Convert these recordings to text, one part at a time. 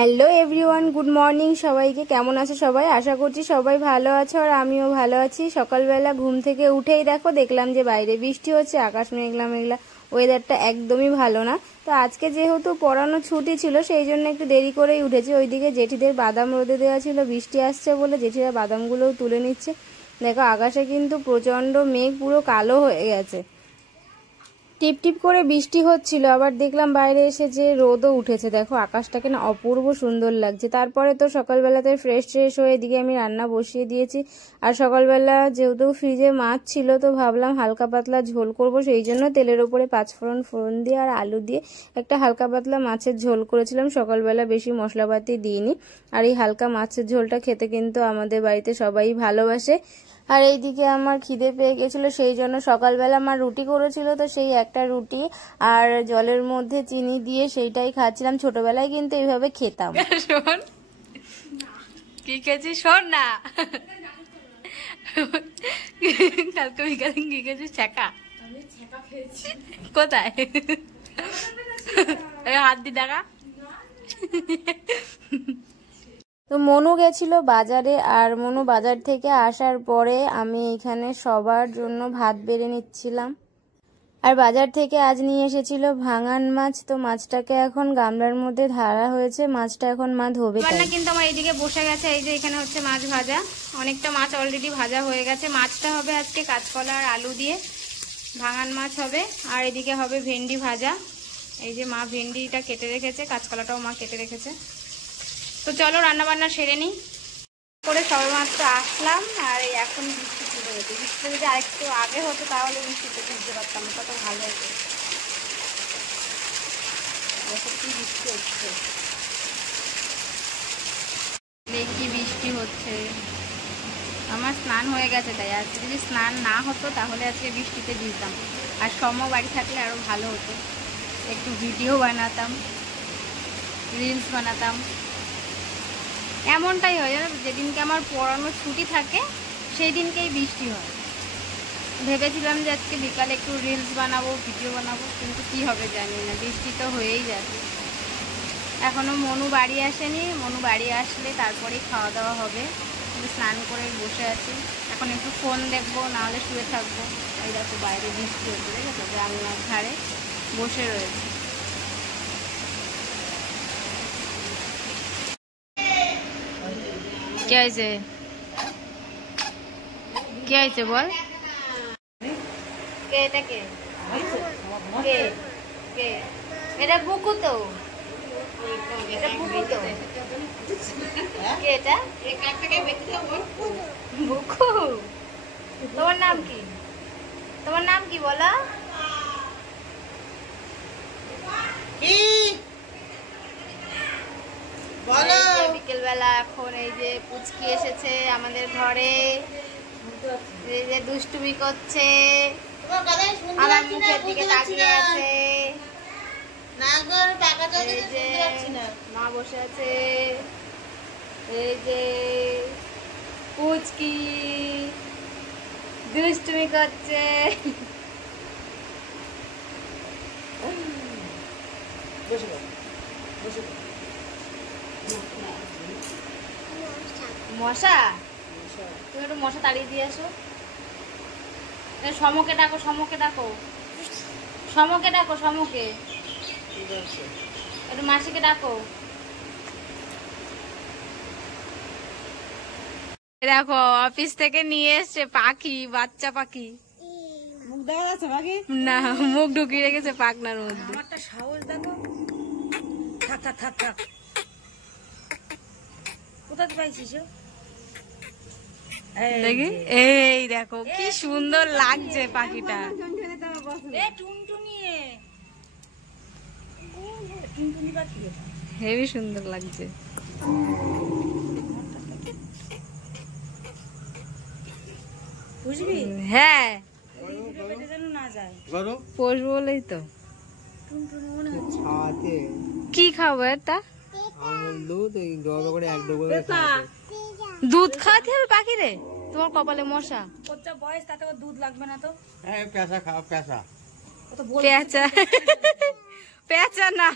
Hello everyone, good morning সবাইকে। কেমন আছো সবাই? আশা করছি সবাই ভালো আছো আর আমিও ভালো আছি। সকালবেলা ঘুম থেকে উঠেই দেখলাম যে বাইরে বৃষ্টি হচ্ছে, আকাশ মেঘলা মেঘলা, ওয়েদারটা একদমই ভালো না। তো আজকে যেহেতু পড়ানো ছুটি ছিল সেই জন্য একটু দেরি করেই উঠেছি। ওইদিকে জেঠিদের বাদাম রোদে দেওয়া ছিল, বৃষ্টি আসছে বলে জেঠিরা বাদামগুলোও তুলে নিচ্ছে। দেখো আকাশে কিন্তু প্রচণ্ড মেঘ, পুরো কালো হয়ে গেছে। টিপ টিপ করে বৃষ্টি হচ্ছিল, আবার দেখলাম বাইরে এসে যে রোদও উঠেছে। দেখো আকাশটাকে না অপূর্ব সুন্দর লাগছে। তারপরে তো সকালবেলাতে ফ্রেশ হয়ে এদিকে আমি রান্না বসিয়ে দিয়েছি। আর সকালবেলা যেহেতু ফ্রিজে মাছ ছিল তো ভাবলাম হালকা পাতলা ঝোল করব, সেই জন্য তেলের ওপরে পাঁচফোড়ন দিয়ে আর আলু দিয়ে একটা হালকা পাতলা মাছের ঝোল করেছিলাম। সকালবেলা বেশি মশলাপাতি দিইনি। আর এই হালকা মাছের ঝোলটা খেতে কিন্তু আমাদের বাড়িতে সবাই ভালোবাসে। আর এইদিকে আমার খিদে পেয়ে গেছিলো, সেই জন্য সকালবেলা আমার রুটি করেছিল, তো সেই একটা রুটি আর জলের মধ্যে চিনি দিয়ে সেইটাই খাচ্ছিলাম। ছোটবেলায় কিন্তু এইভাবে খেতাম। শোন কি খেয়েছিস, শোন না। কালকে বিকালে কি খেয়েছিস? ছ্যাঁকা। কোথায়? হাত দি দেখা। তো মনু গেছিল বাজারে, আর মনু বাজার থেকে আসার পরে আমি এখানে সবার জন্য ভাত বেড়ে নিচ্ছিলাম। আর বাজার থেকে আজ নিয়ে এসেছিল ভাঙান মাছ, তো মাছটাকে এখন গামলার মধ্যে ঢালা হয়েছে। মাছটা এখন মা ধোবে। কিন্তু আমার এইদিকে বসে গেছে, এই যে এখানে হচ্ছে মাছ ভাজা। অনেকটা মাছ অলরেডি ভাজা হয়ে গেছে। মাছটা হবে আজকে কাঁচকলা আর আলু দিয়ে, ভাঙান মাছ হবে। আর এদিকে হবে ভেন্ডি ভাজা। এই যে মা ভেন্ডিটা কেটে রেখেছে, কাঁচকলাটাও মা কেটে রেখেছে। তো চলো রান্না বান্না সেরে নিই করে। সবেমাত্র আসলাম আর এখন বৃষ্টি শুরু হয়েছে। বৃষ্টিটা যদি আরেকটু আগে হতো তাহলে বৃষ্টিতে তুলতে পারতাম, কত ভালো হতো। কি বৃষ্টি হচ্ছে, কি বৃষ্টি হচ্ছে। আমার স্নান হয়ে গেছে, তাই আজকে যদি স্নান না হতো তাহলে আজকে বৃষ্টিতে ভিজতাম। আর বাড়ি থাকলে আরো ভালো হতো, একটু ভিডিও বানাতাম, রিলস বানাতাম। এমনটাই হয় জানো, যেদিনকে আমার পড়ানো ছুটি থাকে সেই দিনকেই বৃষ্টি হয়। ভেবেছিলাম যে আজকে বিকালে একটু রিলস বানাবো, ভিডিও বানাবো, কিন্তু কি হবে জানি না, বৃষ্টি তো হয়েই যাচ্ছে। এখনো মনু বাড়ি আসেনি, মনু বাড়ি আসলে তারপরেই খাওয়া দাওয়া হবে। আমি স্নান করে বসে আছি, এখন একটু ফোন দেখবো, নাহলে শুয়ে থাকবো। এই দেখো বাইরে বৃষ্টি হচ্ছে, দেখেছো, জানলার ধারে বসে রয়েছে। কি হয়েছে, কি হয়েছে বল? কে এটা? কে কে কে? এটা বুকু তো, এটা বুকু তো। কে এটা? বুকু। তোমার নাম কি? তোমার নাম কি বলো? বিকেলবেলা এখন এই যে পুচকি এসেছে আমাদের ঘরে, এই যে দুষ্টুমি করছে, আমার মুখের দিকে তাকিয়ে আছে। এই যে মা বসে আছে, এই যে পুচকি দুষ্টুমি করছে। মশা, তুমি একটু মশা তাড়িয়ে দিয়ে আসো। সমকে ডাকো, সমকে ডাকো, সমকে ডাকো, সমকে। একটু মাসিকে ডাকো। দেখো অফিস থেকে নিয়ে এসছে পাখি, বাচ্চা পাখি। মুখ দেখা যাচ্ছে পাখি? না, মুখ ঢুকিয়ে রেখেছে পাখনার মধ্যে। আমারটা সাহস দেখো। থাক থাক থাক থাক। কোথায় পাইছিস? দেখি, এই দেখো কি সুন্দর লাগছে পাখিটা। হেবি সুন্দর লাগছে। বুঝবি? হ্যাঁ, না যায় পোষবো বলেই তো। কি খাবো এটা? দুধ খাওয়াতে হবে পাখি রে? তোমার কপালে মশা। বয়স তাতে দুধ লাগবে না তো? পেঁচা খাও, পেঁচা। পেঁচা, পেঁচা না,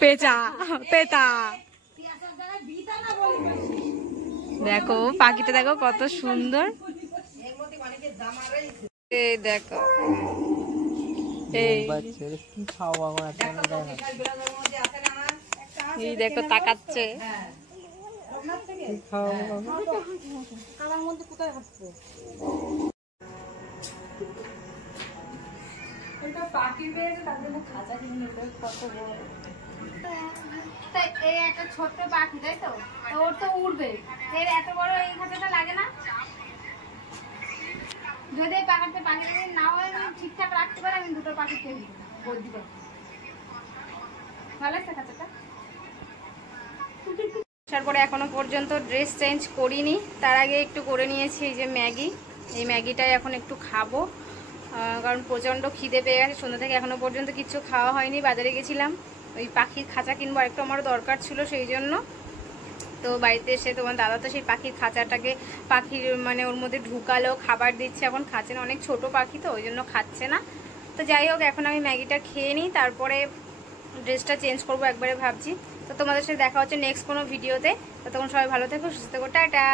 পেঁচা পেতা দেখো পাখিটা দেখো কত সুন্দর। এই দেখো এই দেখো তাকাচ্ছে। এই একটা ছোট্ট পাখি তাই তো, ওর তো উড়বে, এর এত বড় এই খাঁচাটা লাগে না। যদি এই পাখিটা নাও ঠিকঠাক রাখতে পারে আমি দুটো পাখি খেয়ে দিব বদ্যি পাখি। ভালো লাগছে খাঁচাটা। তারপরে এখনো পর্যন্ত ড্রেস চেঞ্জ করিনি, তার আগে একটু করে নিয়েছি এই যে ম্যাগি। এই ম্যাগিটাই এখন একটু খাবো, কারণ প্রচণ্ড খিদে পেয়ে গেছে। সন্ধ্যা থেকে এখনো পর্যন্ত কিছু খাওয়া হয়নি। বাজারে গেছিলাম, ওই পাখির খাঁচা কিনবো, একটু আমারও দরকার ছিল সেই জন্য। তো বাড়িতে এসে তোমার দাদা তো সেই পাখির খাঁচাটাকে পাখির মানে ওর মধ্যে ঢুকালো, খাবার দিচ্ছে। এখন খাচ্ছে না, অনেক ছোট পাখি তো ওই জন্য খাচ্ছে না। তো যাই হোক, এখন আমি ম্যাগিটা খেয়ে নিই, তারপরে ড্রেসটা চেঞ্জ করবো একবারে ভাবছি। তো তোমাদের সাথে দেখা হচ্ছে নেক্সট কোনো ভিডিওতে। ততক্ষণ সবাই ভালো থেকো, সুস্থ থেকো, টাটা।